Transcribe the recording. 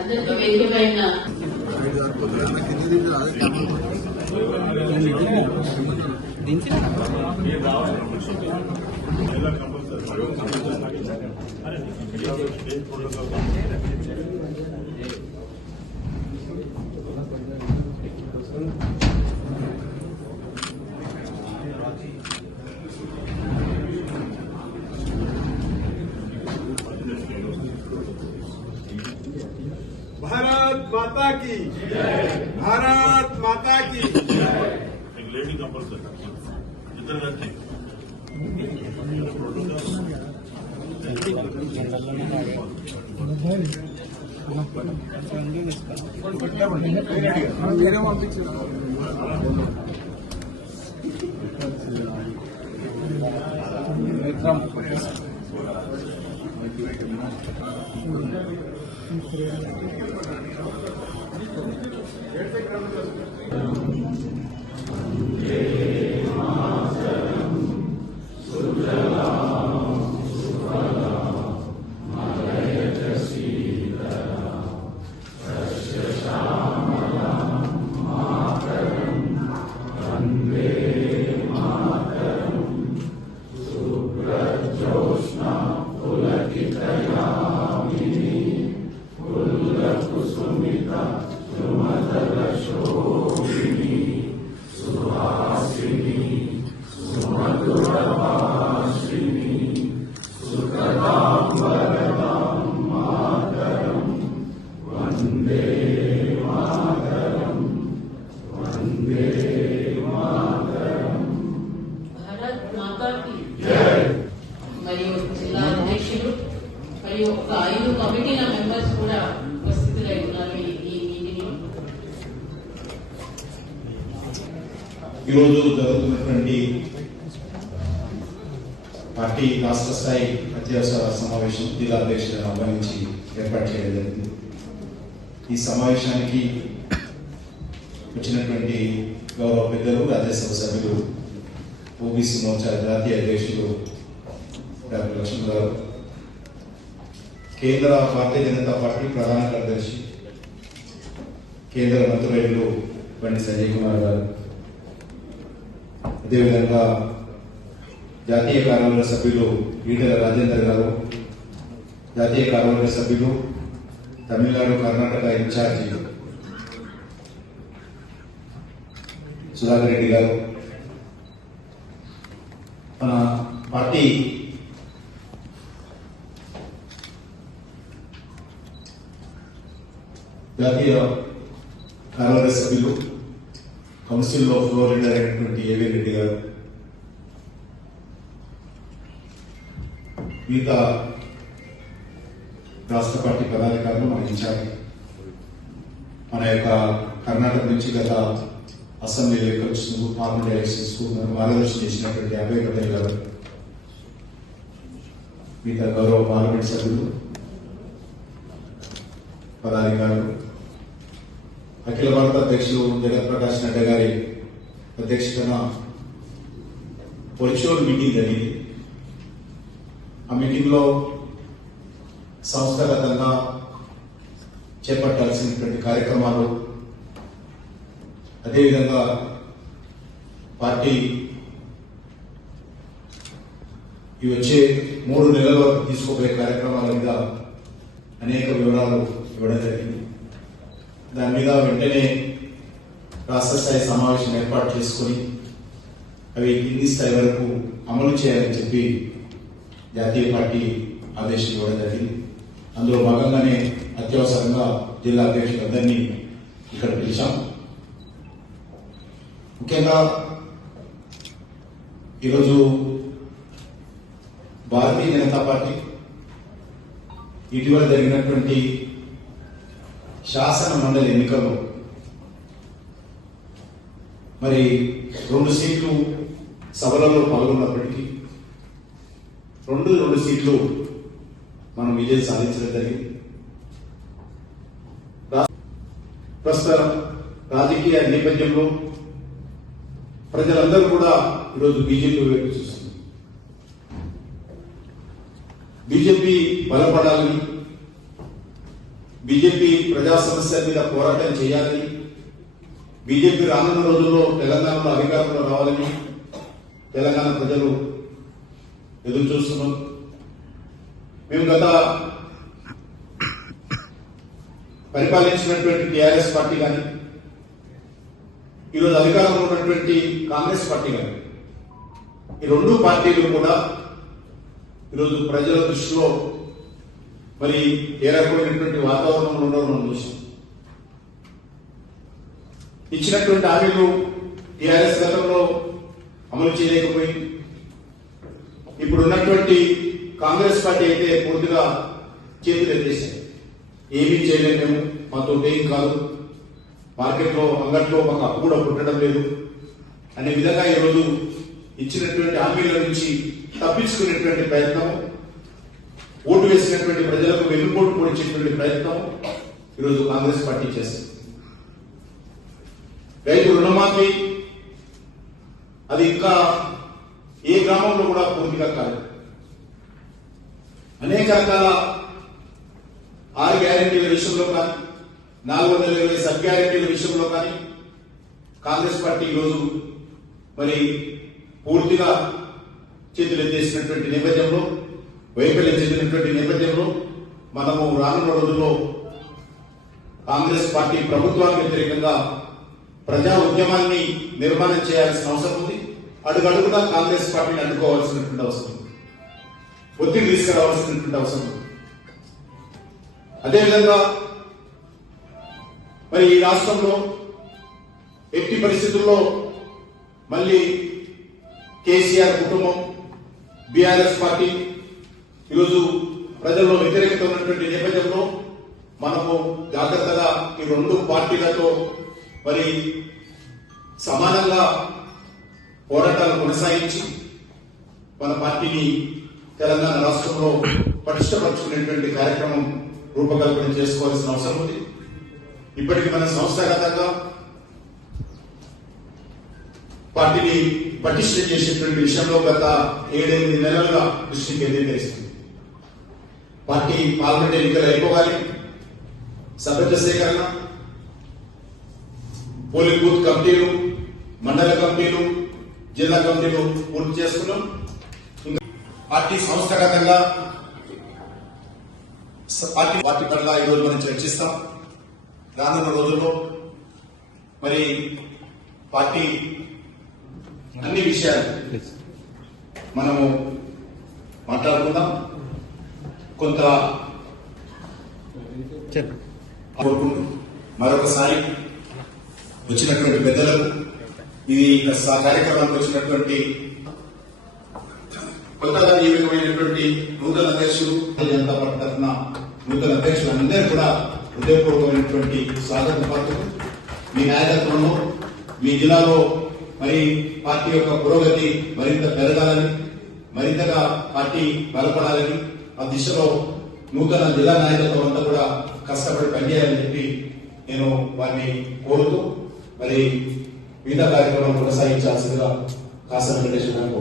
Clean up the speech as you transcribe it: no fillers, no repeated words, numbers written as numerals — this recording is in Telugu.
అందరికీ వేదికపైన भारत माता की भारत माता की एक लेडी कंपल्सरी इधर रहते మరియు జిల్లా అధ్యక్షులు మరియు ఒక 5 కమిటీల మెంబర్స్ కూడా ఉపస్థితులై ఉన్నారు ఈ మీటింగ్. ఈరోజు జరుగుతున్నటువంటి పార్టీ రాష్ట్ర స్థాయి అత్యవసర సమావేశం జిల్లా అధ్యక్షులను ఆహ్వానించి ఏర్పాటు చేయడం జరిగింది. ఈ సమావేశానికి వచ్చినటువంటి గౌరవ పెద్దలు, రాజ్యసభ సభ్యులు, ఓబీసీ మోర్చా జాతీయ అధ్యక్షులు డాక్టర్ లక్ష్మణ్ గారు, కేంద్ర భారతీయ జనతా పార్టీ ప్రధాన కార్యదర్శి కేంద్ర మంత్రులు బండి సంజయ్ కుమార్ గారు, అదేవిధంగా జాతీయ కార్యవర్గ సభ్యులు ఈటెల రాజేందర్ గారు, జాతీయ కార్యవర్గ సభ్యులు తమిళనాడు కర్ణాటక ఇన్ఛార్జి సుధాకర్ రెడ్డి గారు, మన పార్టీ జాతీయ కార్యవర్గ సభ్యులు కౌన్సిల్లో ఫ్లోర్ లీడర్ అయినటువంటి ఏవీ రెడ్డి గారు, మిగతా రాష్ట్ర పార్టీ పదాధికారులు, మన ఇన్ఛార్జ్, మన యొక్క కర్ణాటక నుంచి గత అసెంబ్లీ ఎలక్షన్స్ పార్లమెంట్ ఎలక్షన్స్ కు మార్గదర్శనం చేసినటువంటి అభయ్ పటేల్ గారు, మిగతా గౌరవ పార్లమెంట్ సభ్యులు, పదాధికారులు, అఖిల భారత అధ్యక్షులు జగత్ ప్రకాష్ నడ్డా గారి అధ్యక్షతన వర్చువల్ మీటింగ్ జరిగింది. ఆ మీటింగ్ లో సంస్థాగతంగా చేపట్టాల్సినటువంటి కార్యక్రమాలు, అదేవిధంగా పార్టీ ఈ వచ్చే 3 నెలల వరకు తీసుకోబోయే కార్యక్రమాల మీద అనేక వివరాలు ఇవ్వడం జరిగింది. దాని మీద వెంటనే రాష్ట్ర స్థాయి సమావేశం ఏర్పాటు చేసుకుని అవి కింది స్థాయి వరకు అమలు చేయాలని చెప్పి జాతీయ పార్టీ ఆదేశం ఇవ్వడం జరిగింది. అందులో భాగంగానే అత్యవసరంగా జిల్లా అధ్యక్షులందరినీ ఇక్కడ పిలిచాం. ముఖ్యంగా ఈరోజు భారతీయ జనతా పార్టీ ఇటీవల జరిగినటువంటి శాసన మండలి ఎన్నికల్లో మరి 2 సీట్లు సభలలో పాల్గొన్నప్పటికీ 2 సీట్లు మనం విజయం సాధించడం జరిగింది. ప్రస్తుత రాజకీయ నేపథ్యంలో ప్రజలందరూ కూడా ఈరోజు బీజేపీ వైపు చూస్తున్నారు. బీజేపీ బలపడాలని, బీజేపీ ప్రజా సమస్యల మీద పోరాటం చేయాలని, బీజేపీ రానున్న రోజుల్లో తెలంగాణలో అధికారంలో రావాలని తెలంగాణ ప్రజలు ఎదురు చూస్తున్నాం. మేము గత పరిపాలించినటువంటి టీఆర్ఎస్ పార్టీ కానీ, ఈరోజు అధికారంలో ఉన్నటువంటి కాంగ్రెస్ పార్టీ కానీ, ఈ రెండు పార్టీలు కూడా ఈరోజు ప్రజల దృష్టిలో మరి ఏ రకమైనటువంటి వాతావరణంలో ఉండడం మనం చూసాం. ఇచ్చినటువంటి హామీలు టీఆర్ఎస్ గతంలో అమలు చేయలేకపోయి, ఇప్పుడు ఉన్నటువంటి కాంగ్రెస్ పార్టీ అయితే పూర్తిగా చేతులు ఎత్తేసాయి. ఏమీ చేయలేము, మేము మాతో ఏం కాదు, మార్కెట్లో అంగట్లో మాకు అప్పు కూడా పుట్టడం లేదు అనే విధంగా ఈరోజు ఇచ్చినటువంటి హామీల నుంచి తప్పించుకునేటువంటి ప్రయత్నం, ఓటు వేసినటువంటి ప్రజలకు వెన్నుపోటు పొడిచేటువంటి ప్రయత్నం ఈరోజు కాంగ్రెస్ పార్టీ చేస్తుంది. రైతు రుణమాఫీ అది ఇంకా ఏ గ్రామంలో కూడా పూర్తిగా కాదు. అనేక రకాల 6 గ్యారెంటీల విషయంలో కానీ, 420 సబ్ గ్యారెంటీల విషయంలో కానీ కాంగ్రెస్ పార్టీ ఈరోజు మరి పూర్తిగా చేతులెత్తేసినటువంటి నేపథ్యంలో, వైఫల్యం చెందినటువంటి నేపథ్యంలో మనము రానున్న రోజుల్లో కాంగ్రెస్ పార్టీ ప్రభుత్వానికి వ్యతిరేకంగా ప్రజా ఉద్యమాన్ని నిర్మాణం చేయాల్సిన అవసరం ఉంది. అడుగడుగునా కాంగ్రెస్ పార్టీని అడ్డుకోవాల్సినటువంటి అవసరం ఉంది, ఒత్తిడి తీసుకురావాల్సినటువంటి అవసరం ఉంది. అదేవిధంగా మరి ఈ రాష్ట్రంలో ఎట్టి పరిస్థితుల్లో మళ్ళీ కేసీఆర్ కుటుంబం, బీఆర్ఎస్ పార్టీ ఈరోజు ప్రజల్లో వ్యతిరేకత ఉన్నటువంటి నేపథ్యంలో మనము జాగ్రత్తగా ఈ రెండు పార్టీలతో మరి సమానంగా పోరాటాలు కొనసాగించి మన పార్టీని తెలంగాణ రాష్ట్రంలో పటిష్టపరుచుకునేటువంటి కార్యక్రమం రూపకల్పన చేసుకోవాల్సిన అవసరం ఉంది. ఇప్పటికి మన సంస్థాగతంగా పార్టీని పటిష్టం చేసేటువంటి విషయంలో గత 7-8 నెలలుగా దృష్టి కేంద్రీకరిస్తుంది. పార్టీ పార్లమెంట్ ఎన్నికలు అయిపోవాలి, సభ్యత్వ సేకరణ, పోలింగ్ బూత్ కమిటీలు, మండల కమిటీలు, జిల్లా కమిటీలు పూర్తి చేసుకున్నాం. ఇంకా పార్టీ సంస్థాగతంగా పార్టీ పట్ల ఈరోజు మనం చర్చిస్తాం. రానున్న రోజుల్లో మరి పార్టీ అన్ని విషయాలు మనము మాట్లాడుకుందాం. కొంత మరొకసారి వచ్చినటువంటి పెద్దలకు, ఇది కార్యక్రమానికి వచ్చినటువంటి కొత్తగా నియమితమైనటువంటి నూతన అధ్యక్షులు, జనతా పార్టీ తరఫున నూతన అధ్యక్షులందరూ కూడా హృదయపూర్వకమైనటువంటి స్వాగతం పలుకుతూ, మీ నాయకత్వంలో మీ జిల్లాలో మరి పార్టీ యొక్క పురోగతి మరింత పెరగాలని, మరింతగా పార్టీ బలపడాలని, ఆ దిశలో నూతన జిల్లా నాయకత్వం అంతా కూడా కష్టపడి పనిచేయాలని చెప్పి నేను వారిని కోరుతూ మరి వివిధ కార్యక్రమాలు కొనసాగించాల్సిందిగా కాసర వెంకటేశ్వర గారు